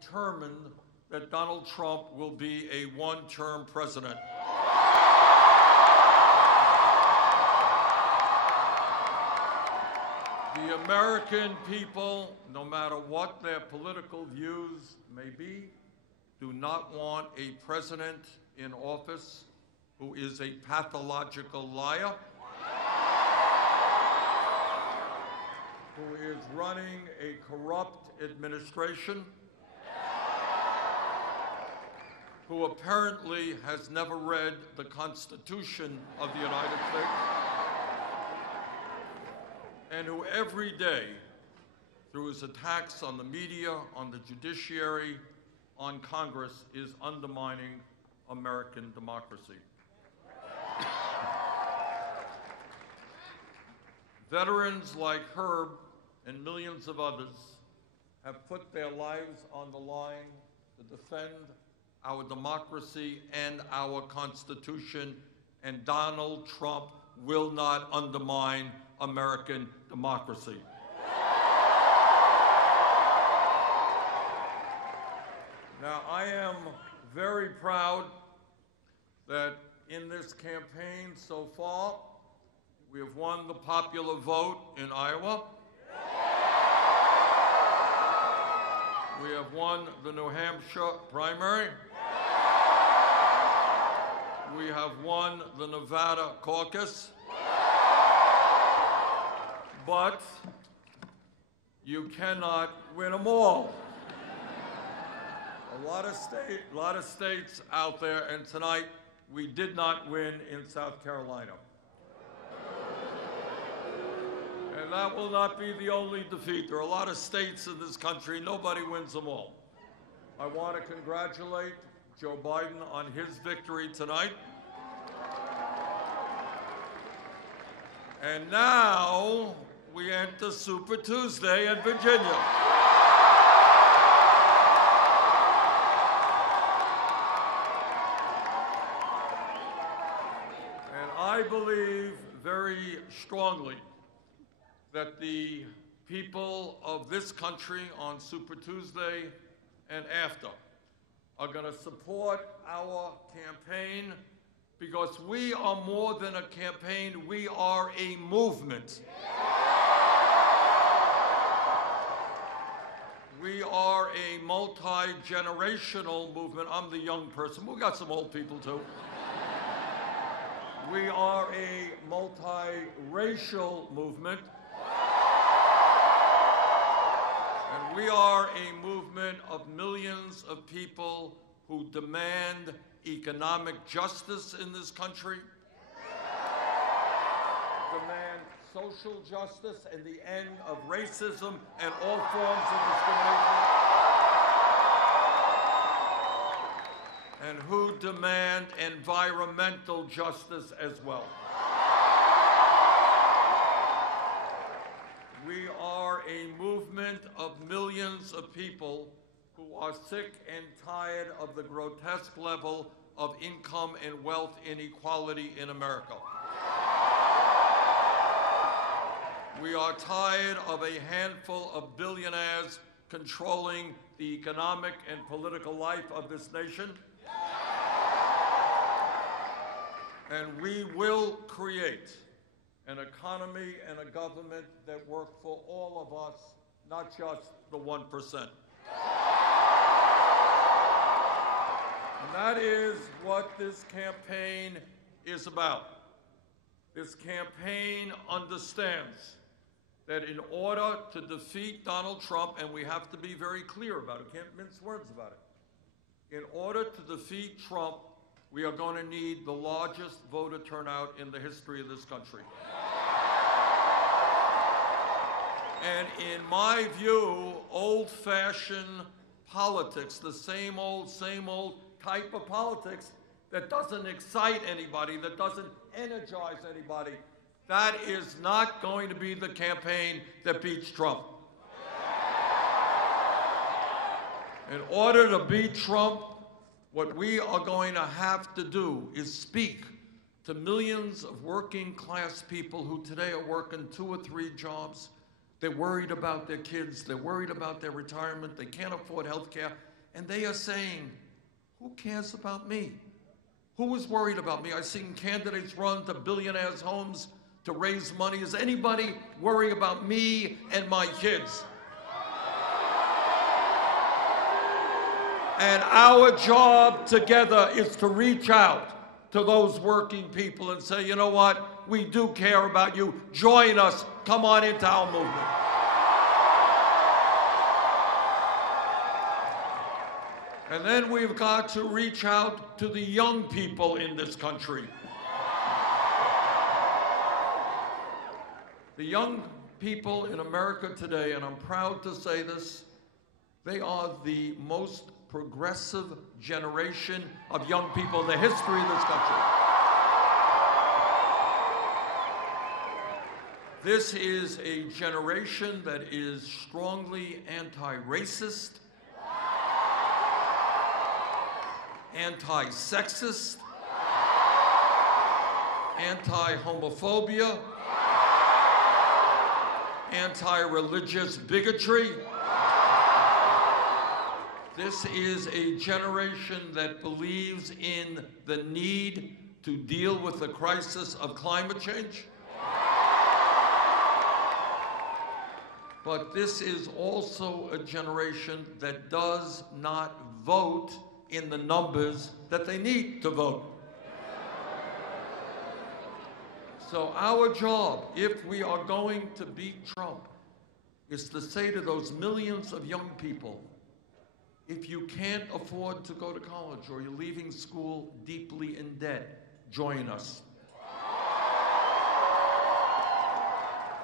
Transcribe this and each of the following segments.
determined that Donald Trump will be a one-term president. The American people, no matter what their political views may be, do not want a president in office who is a pathological liar, who is running a corrupt administration, who apparently has never read the Constitution of the United States, and who every day, through his attacks on the media, on the judiciary, on Congress, is undermining American democracy. Veterans like Herb and millions of others have put their lives on the line to defend our democracy and our Constitution, and Donald Trump will not undermine American democracy. Now, I am very proud that in this campaign so far, we have won the popular vote in Iowa. We have won the New Hampshire primary. We have won the Nevada caucus. But you cannot win them all. A lot of states out there, and tonight we did not win in South Carolina. And that will not be the only defeat. There are a lot of states in this country, nobody wins them all. I want to congratulate Joe Biden on his victory tonight. And now we enter Super Tuesday in Virginia. And I believe very strongly that the people of this country on Super Tuesday and after are going to support our campaign, because we are more than a campaign, we are a movement. We are a multi-generational movement. I'm the young person. We got some old people too. We are a multi-racial movement. And we are a movement of millions of people who demand economic justice in this country, demand social justice and the end of racism and all forms of discrimination, and who demand environmental justice as well. We are a movement of millions of people who are sick and tired of the grotesque level of income and wealth inequality in America. We are tired of a handful of billionaires controlling the economic and political life of this nation. And we will create an economy and a government that work for all of us, not just the 1%. And that is what this campaign is about. This campaign understands that in order to defeat Donald Trump, and we have to be very clear about it, can't mince words about it. In order to defeat Trump, we are going to need the largest voter turnout in the history of this country. And in my view, old-fashioned politics, the same old type of politics that doesn't excite anybody, that doesn't energize anybody, that is not going to be the campaign that beats Trump. In order to beat Trump, what we are going to have to do is speak to millions of working class people who today are working 2 or 3 jobs. They're worried about their kids. They're worried about their retirement. They can't afford health care. And they are saying, who cares about me? Who is worried about me? I've seen candidates run to billionaires' homes to raise money. Is anybody worrying about me and my kids? And our job together is to reach out to those working people and say, you know what? We do care about you. Join us. Come on into our movement. And then we've got to reach out to the young people in this country. The young people in America today, and I'm proud to say this, they are the most progressive generation of young people in the history of this country. This is a generation that is strongly anti-racist, anti-sexist, anti-homophobia, anti-religious bigotry. This is a generation that believes in the need to deal with the crisis of climate change. But this is also a generation that does not vote in the numbers that they need to vote. So our job, if we are going to beat Trump, is to say to those millions of young people, if you can't afford to go to college or you're leaving school deeply in debt, join us.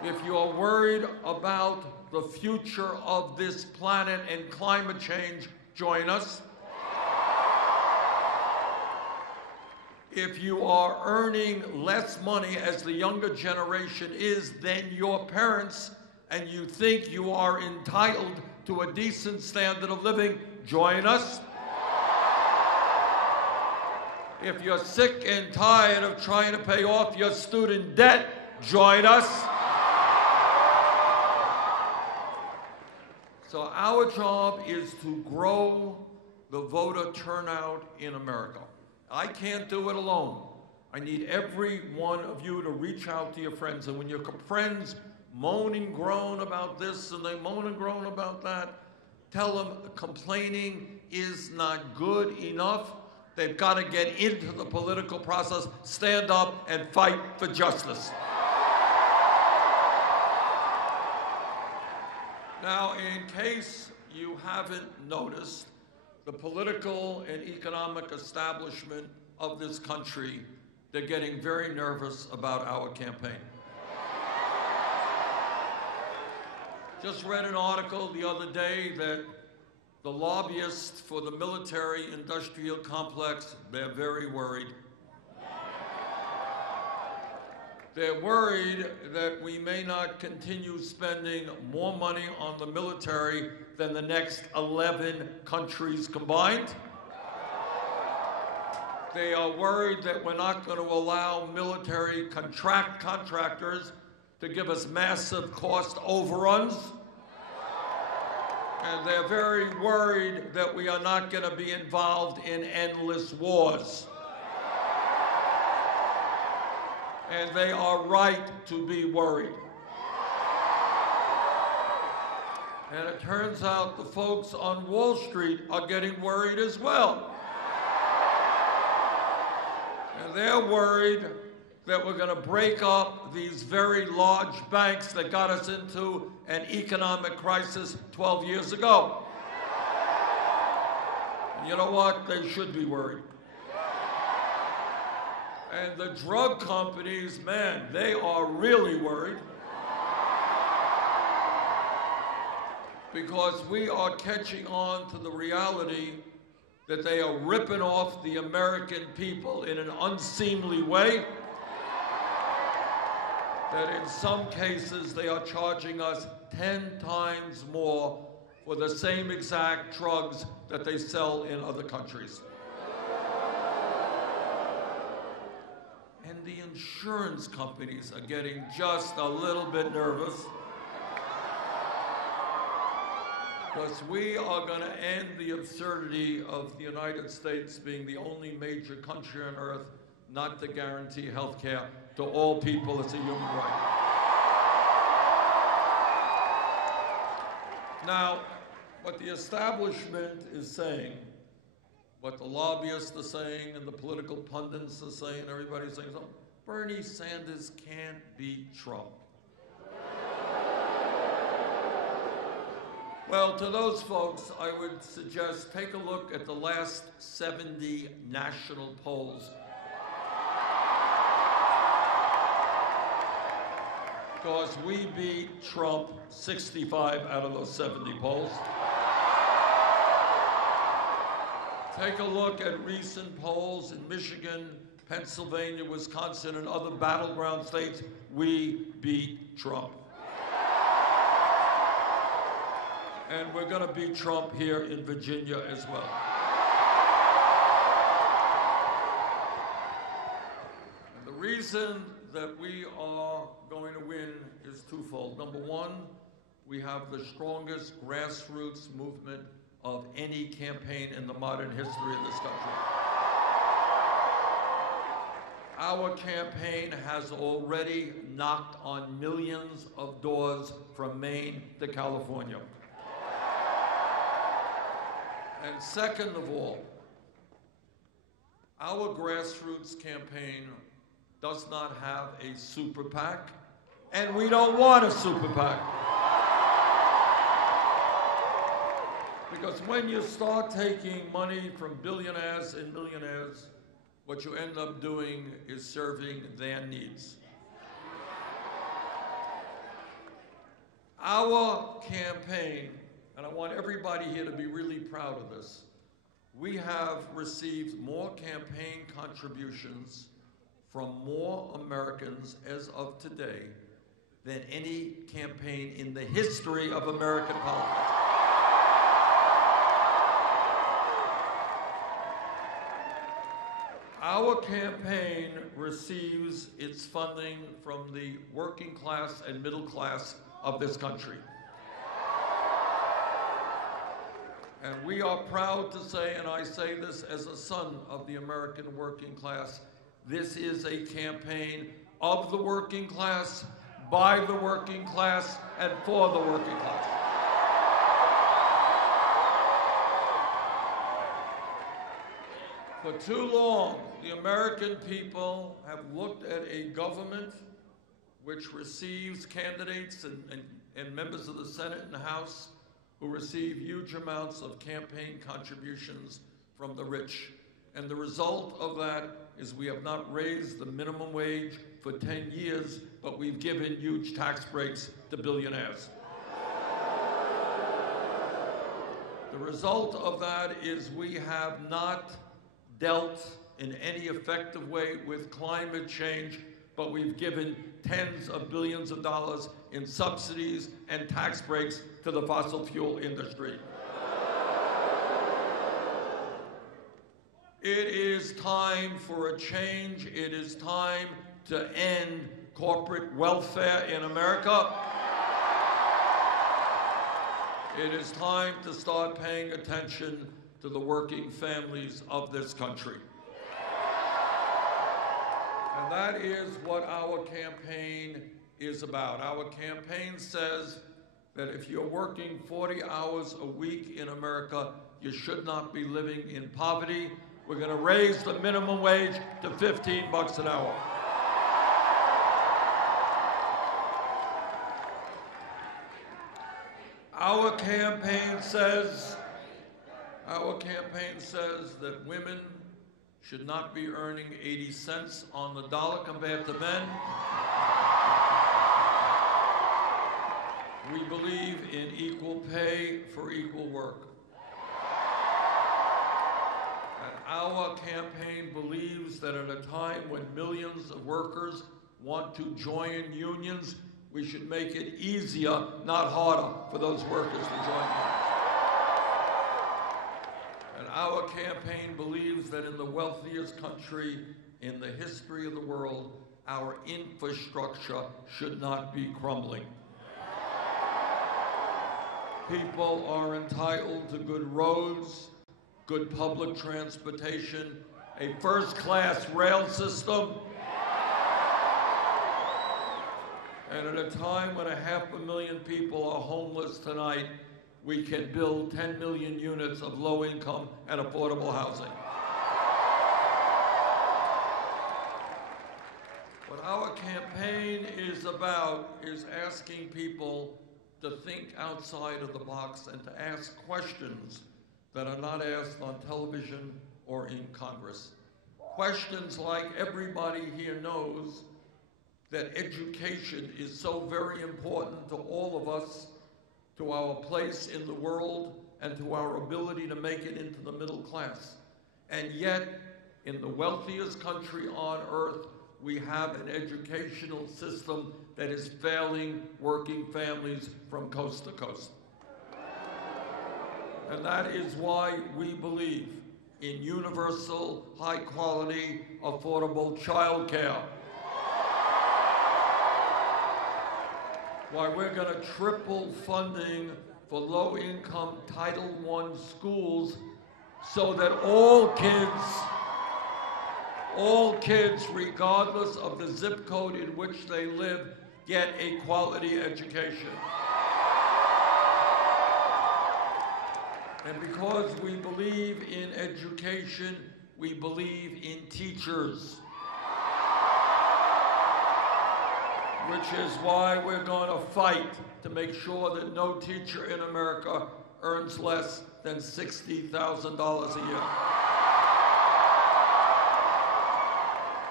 If you are worried about the future of this planet and climate change, join us. If you are earning less money, as the younger generation is, than your parents, and you think you are entitled to a decent standard of living, join us. If you're sick and tired of trying to pay off your student debt, join us. So our job is to grow the voter turnout in America. I can't do it alone. I need every one of you to reach out to your friends. And when your friends moan and groan about this and they moan and groan about that, tell them complaining is not good enough. They've got to get into the political process, stand up and fight for justice. Now, in case you haven't noticed, the political and economic establishment of this country, they're getting very nervous about our campaign. Just read an article the other day that the lobbyists for the military-industrial complex, they're very worried. They're worried that we may not continue spending more money on the military than the next 11 countries combined. They are worried that we're not going to allow military contractors to give us massive cost overruns. And they're very worried that we are not going to be involved in endless wars. And they are right to be worried. And it turns out the folks on Wall Street are getting worried as well. And they're worried that we're going to break up these very large banks that got us into an economic crisis 12 years ago. And you know what? They should be worried. And the drug companies, man, they are really worried. Because we are catching on to the reality that they are ripping off the American people in an unseemly way. That in some cases they are charging us 10 times more for the same exact drugs that they sell in other countries. And the insurance companies are getting just a little bit nervous. Because we are going to end the absurdity of the United States being the only major country on earth not to guarantee health care to all people as a human right. Now, what the establishment is saying, what the lobbyists are saying and the political pundits are saying, everybody's saying, so Bernie Sanders can't beat Trump. Well, to those folks, I would suggest take a look at the last 70 national polls. Because we beat Trump 65 out of those 70 polls. Take a look at recent polls in Michigan, Pennsylvania, Wisconsin, and other battleground states. We beat Trump. And we're going to beat Trump here in Virginia as well. And the reason that we are going to win is twofold. Number one, we have the strongest grassroots movement of any campaign in the modern history of this country. Our campaign has already knocked on millions of doors from Maine to California. And second of all, our grassroots campaign does not have a super PAC, and we don't want a super PAC. Because when you start taking money from billionaires and millionaires, what you end up doing is serving their needs. Our campaign, and I want everybody here to be really proud of this, we have received more campaign contributions from more Americans as of today than any campaign in the history of American politics. Our campaign receives its funding from the working class and middle class of this country. And we are proud to say, and I say this as a son of the American working class, this is a campaign of the working class, by the working class, and for the working class. For too long, the American people have looked at a government which receives candidates and members of the Senate and the House who receive huge amounts of campaign contributions from the rich. And the result of that is we have not raised the minimum wage for 10 years, but we've given huge tax breaks to billionaires. The result of that is we have not dealt in any effective way with climate change, but we've given tens of billions of dollars in subsidies and tax breaks to the fossil fuel industry. It is time for a change. It is time to end corporate welfare in America. It is time to start paying attention to the working families of this country. And that is what our campaign is about. Our campaign says that if you're working 40 hours a week in America, you should not be living in poverty. We're going to raise the minimum wage to $15 an hour. Our campaign says that women should not be earning 80 cents on the dollar compared to men. We believe in equal pay for equal work. And our campaign believes that at a time when millions of workers want to join unions, we should make it easier, not harder, for those workers to join unions. And our campaign believes that in the wealthiest country in the history of the world, our infrastructure should not be crumbling. people are entitled to good roads, good public transportation, a first-class rail system, and at a time when 500,000 people are homeless tonight, we can build 10 million units of low-income and affordable housing. What our campaign is about is asking people to think outside of the box and to ask questions that are not asked on television or in Congress. Questions like everybody here knows that education is so very important to all of us, to our place in the world, and to our ability to make it into the middle class. And yet, in the wealthiest country on earth, we have an educational system that is failing working families from coast to coast. And that is why we believe in universal, high-quality, affordable child care. Why we're going to triple funding for low-income Title I schools so that all kids, regardless of the zip code in which they live, get a quality education. And because we believe in education, we believe in teachers. Which is why we're going to fight to make sure that no teacher in America earns less than $60,000 a year.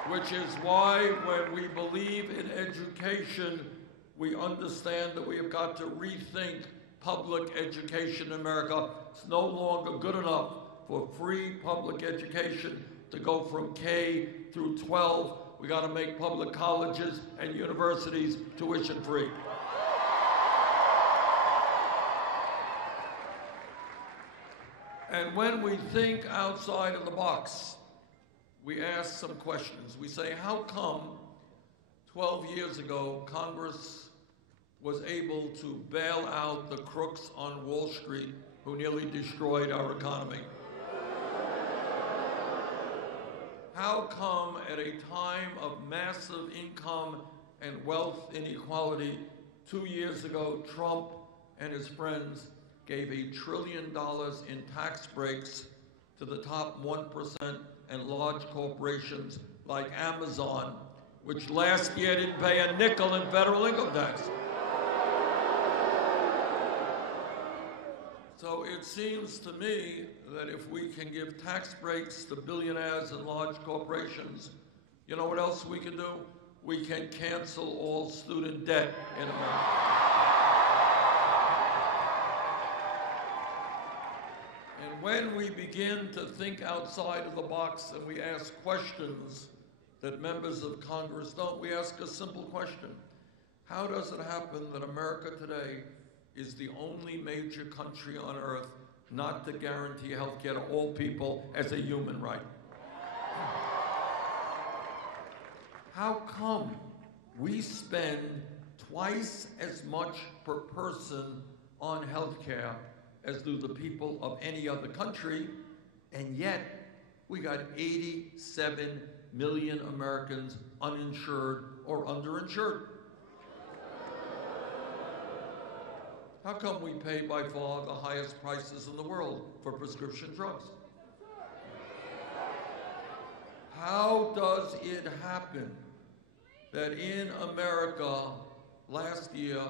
Which is why when we believe in education, we understand that we have got to rethink public education in America. It's no longer good enough for free public education to go from K through 12. We got to make public colleges and universities tuition free. And when we think outside of the box, we ask some questions. We say, how come 12 years ago Congress was able to bail out the crooks on Wall Street who nearly destroyed our economy? How come at a time of massive income and wealth inequality, 2 years ago, Trump and his friends gave $1 trillion in tax breaks to the top 1% and large corporations like Amazon, which last year didn't pay a nickel in federal income tax? So it seems to me that if we can give tax breaks to billionaires and large corporations, you know what else we can do? We can cancel all student debt in America. And when we begin to think outside of the box and we ask questions that members of Congress don't, we ask a simple question. How does it happen that America today is the only major country on earth not to guarantee health care to all people as a human right? How come we spend twice as much per person on health care as do the people of any other country, and yet we got 87 million Americans uninsured or underinsured? How come we pay by far the highest prices in the world for prescription drugs? How does it happen that in America last year,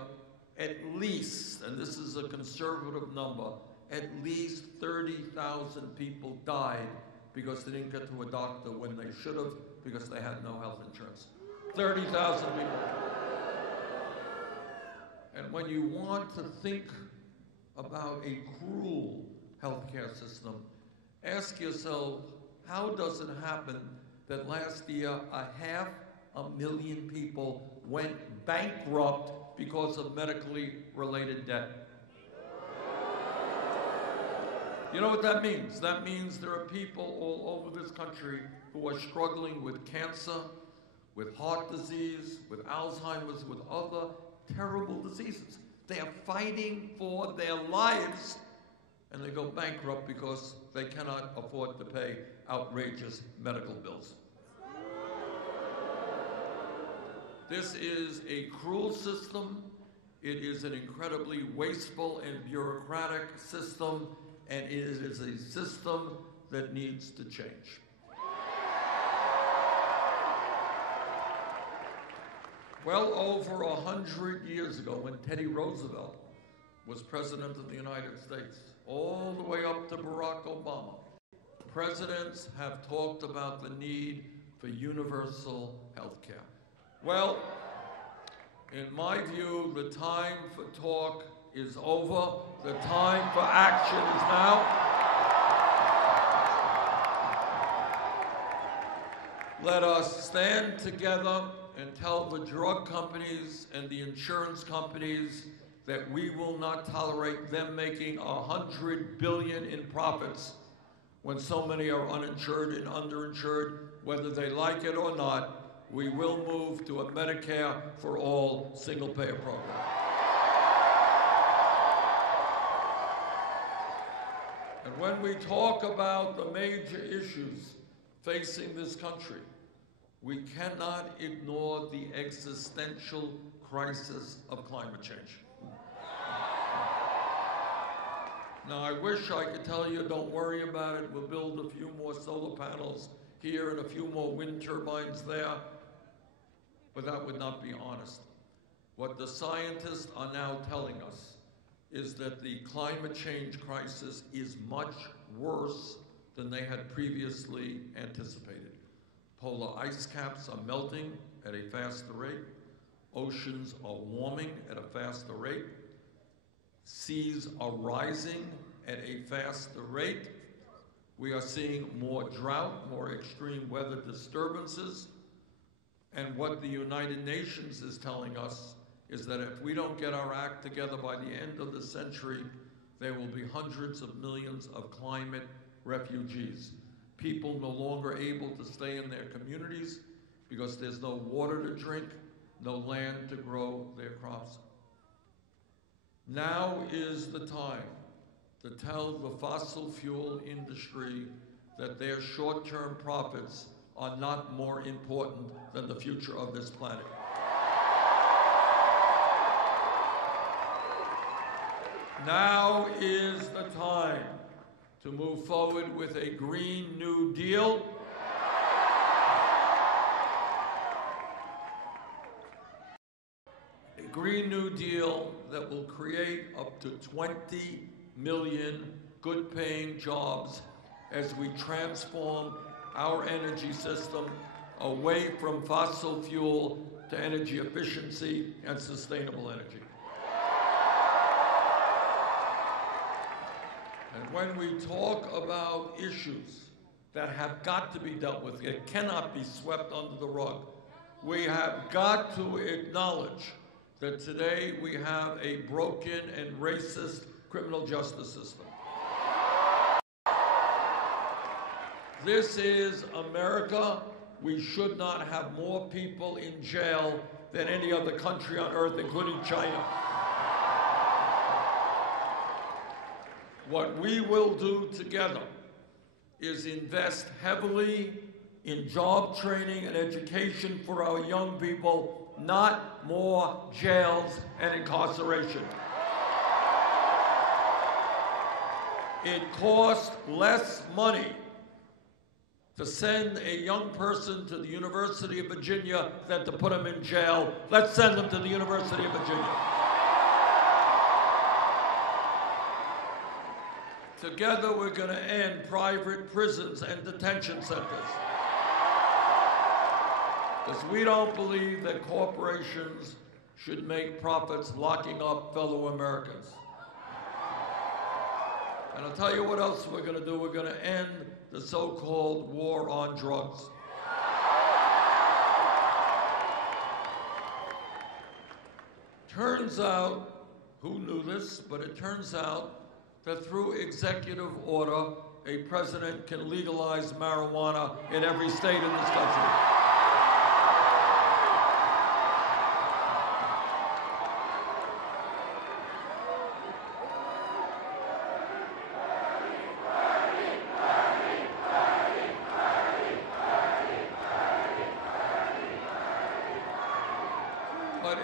at least, and this is a conservative number, at least 30,000 people died because they didn't get to a doctor when they should have because they had no health insurance? 30,000 people. And when you want to think about a cruel healthcare system, ask yourself, how does it happen that last year 500,000 people went bankrupt because of medically related debt? You know what that means? That means there are people all over this country who are struggling with cancer, with heart disease, with Alzheimer's, with other terrible diseases. They are fighting for their lives, and they go bankrupt because they cannot afford to pay outrageous medical bills. This is a cruel system. It is an incredibly wasteful and bureaucratic system, and it is a system that needs to change. Well over 100 years ago, when Teddy Roosevelt was President of the United States, all the way up to Barack Obama, presidents have talked about the need for universal health care. Well, in my view, the time for talk is over. The time for action is now. Let us stand together and tell the drug companies and the insurance companies that we will not tolerate them making $100 billion in profits when so many are uninsured and underinsured. Whether they like it or not, we will move to a Medicare for all single-payer program. And when we talk about the major issues facing this country, we cannot ignore the existential crisis of climate change. Now, I wish I could tell you, don't worry about it, we'll build a few more solar panels here and a few more wind turbines there, but that would not be honest. What the scientists are now telling us is that the climate change crisis is much worse than they had previously anticipated. Polar ice caps are melting at a faster rate. Oceans are warming at a faster rate. Seas are rising at a faster rate. We are seeing more drought, more extreme weather disturbances. And what the United Nations is telling us is that if we don't get our act together by the end of the century, there will be hundreds of millions of climate refugees. People no longer able to stay in their communities because there's no water to drink, no land to grow their crops. Now is the time to tell the fossil fuel industry that their short-term profits are not more important than the future of this planet. Now is the time to move forward with a Green New Deal. A Green New Deal that will create up to 20 million good-paying jobs as we transform our energy system away from fossil fuel to energy efficiency and sustainable energy. And when we talk about issues that have got to be dealt with, it cannot be swept under the rug. We have got to acknowledge that today we have a broken and racist criminal justice system. This is America. We should not have more people in jail than any other country on earth, including China. What we will do together is invest heavily in job training and education for our young people, not more jails and incarceration. It costs less money to send a young person to the University of Virginia than to put them in jail. Let's send them to the University of Virginia. Together, we're going to end private prisons and detention centers. Because we don't believe that corporations should make profits locking up fellow Americans. And I'll tell you what else we're going to do. We're going to end the so-called war on drugs. Turns out, who knew this, but it turns out that through executive order, a president can legalize marijuana in every state in this country.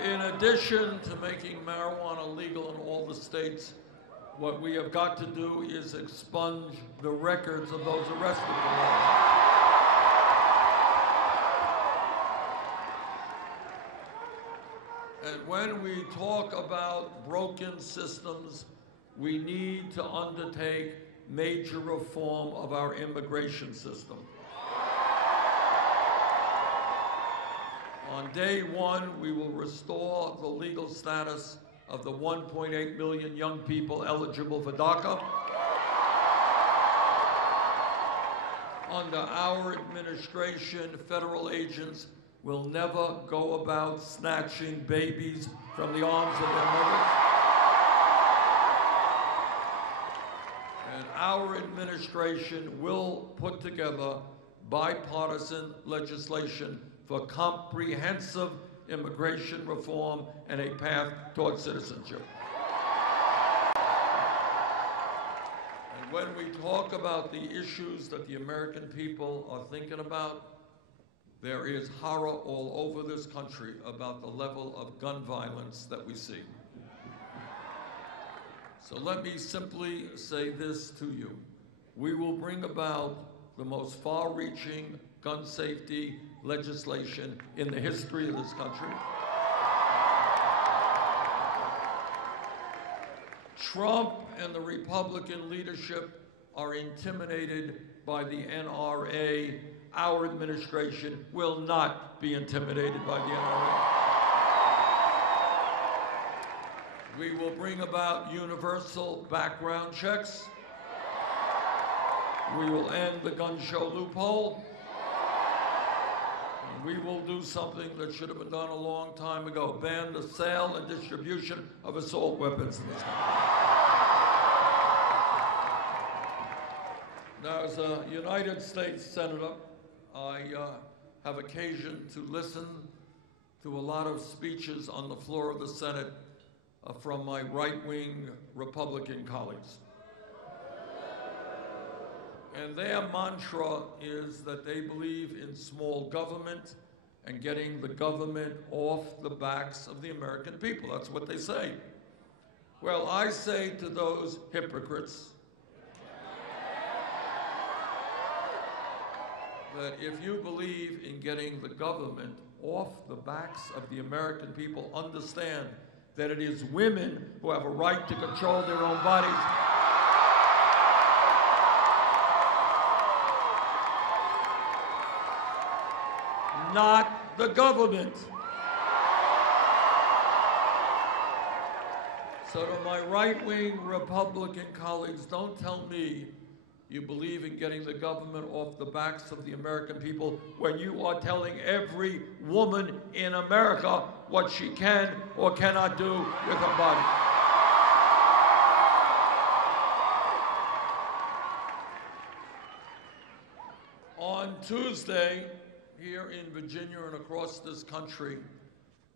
In addition to making marijuana legal in all the states, what we have got to do is expunge the records of those arrested for marijuana. And when we talk about broken systems, we need to undertake major reform of our immigration system. On day one, we will restore the legal status of the 1.8 million young people eligible for DACA. Under our administration, federal agents will never go about snatching babies from the arms of their mothers. And our administration will put together bipartisan legislation for comprehensive immigration reform and a path toward citizenship. And when we talk about the issues that the American people are thinking about, there is horror all over this country about the level of gun violence that we see. So let me simply say this to you. We will bring about the most far-reaching gun safety legislation in the history of this country. Trump and the Republican leadership are intimidated by the NRA. Our administration will not be intimidated by the NRA. We will bring about universal background checks. We will end the gun show loophole. And we will do something that should have been done a long time ago, ban the sale and distribution of assault weapons in this country. Now, as a United States Senator, I have occasion to listen to a lot of speeches on the floor of the Senate from my right-wing Republican colleagues. And their mantra is that they believe in small government and getting the government off the backs of the American people. That's what they say. Well, I say to those hypocrites that if you believe in getting the government off the backs of the American people, understand that it is women who have a right to control their own bodies. Not the government. So to my right-wing Republican colleagues, don't tell me you believe in getting the government off the backs of the American people when you are telling every woman in America what she can or cannot do with her body. On Tuesday, here in Virginia and across this country,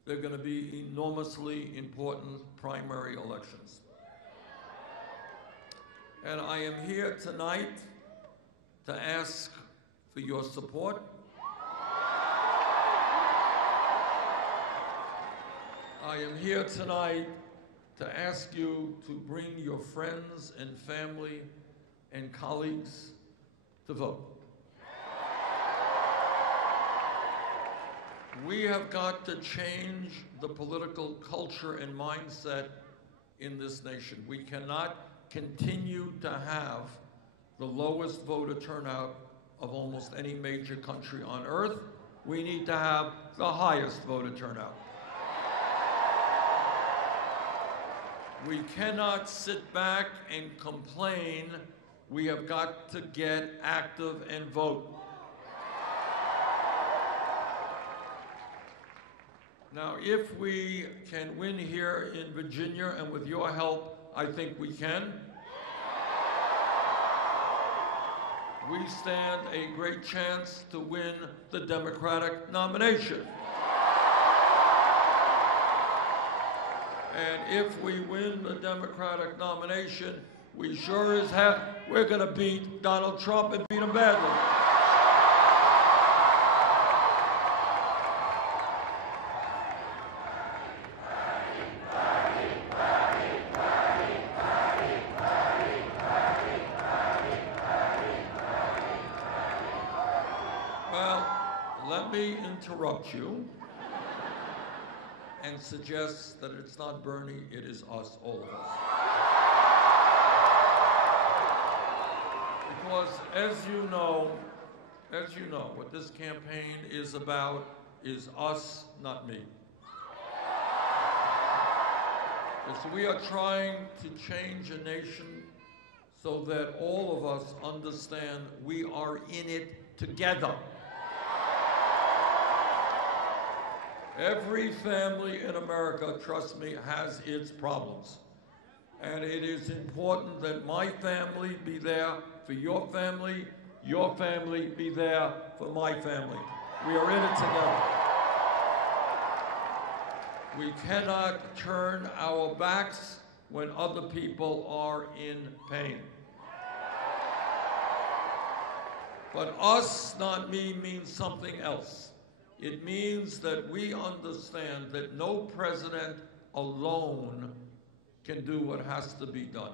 there are going to be enormously important primary elections. And I am here tonight to ask for your support. I am here tonight to ask you to bring your friends and family and colleagues to vote. We have got to change the political culture and mindset in this nation. We cannot continue to have the lowest voter turnout of almost any major country on earth. We need to have the highest voter turnout. We cannot sit back and complain. We have got to get active and vote. Now, if we can win here in Virginia, and with your help, I think we can. We stand a great chance to win the Democratic nomination. And if we win the Democratic nomination, we sure as heck, we're going to beat Donald Trump and beat him badly. let me interrupt you and suggest that it's not Bernie, it is us, all of us. Because as you know, what this campaign is about is us, not me. Because we are trying to change a nation so that all of us understand we are in it together. Every family in America, trust me, has its problems. And it is important that my family be there for your family be there for my family. We are in it together. We cannot turn our backs when other people are in pain. But us, not me, means something else. It means that we understand that no president alone can do what has to be done.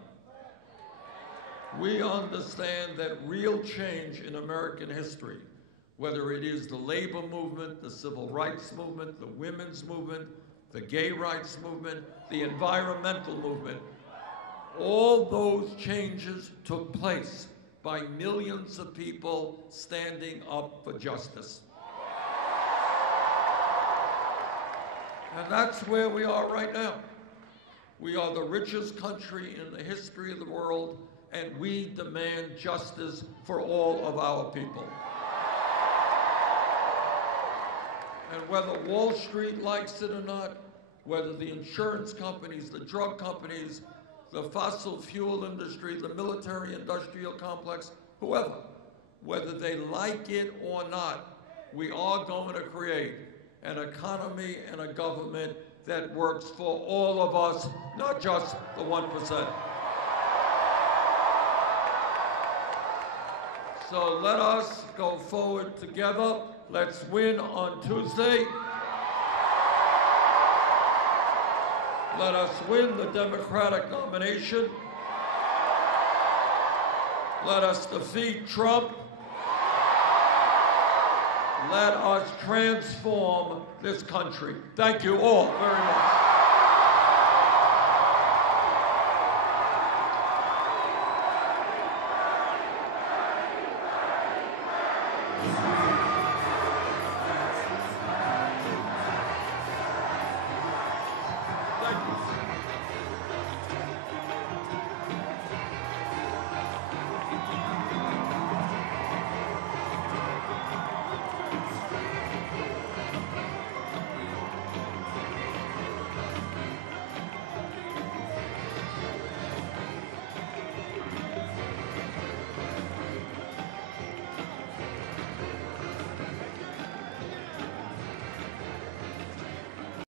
We understand that real change in American history, whether it is the labor movement, the civil rights movement, the women's movement, the gay rights movement, the environmental movement, all those changes took place by millions of people standing up for justice. And that's where we are right now. We are the richest country in the history of the world, and we demand justice for all of our people. And whether Wall Street likes it or not, whether the insurance companies, the drug companies, the fossil fuel industry, the military-industrial complex, whoever, whether they like it or not, we are going to create an economy and a government that works for all of us, not just the 1%. So let us go forward together. Let's win on Tuesday. Let us win the Democratic nomination. Let us defeat Trump. Let us transform this country. Thank you all very much.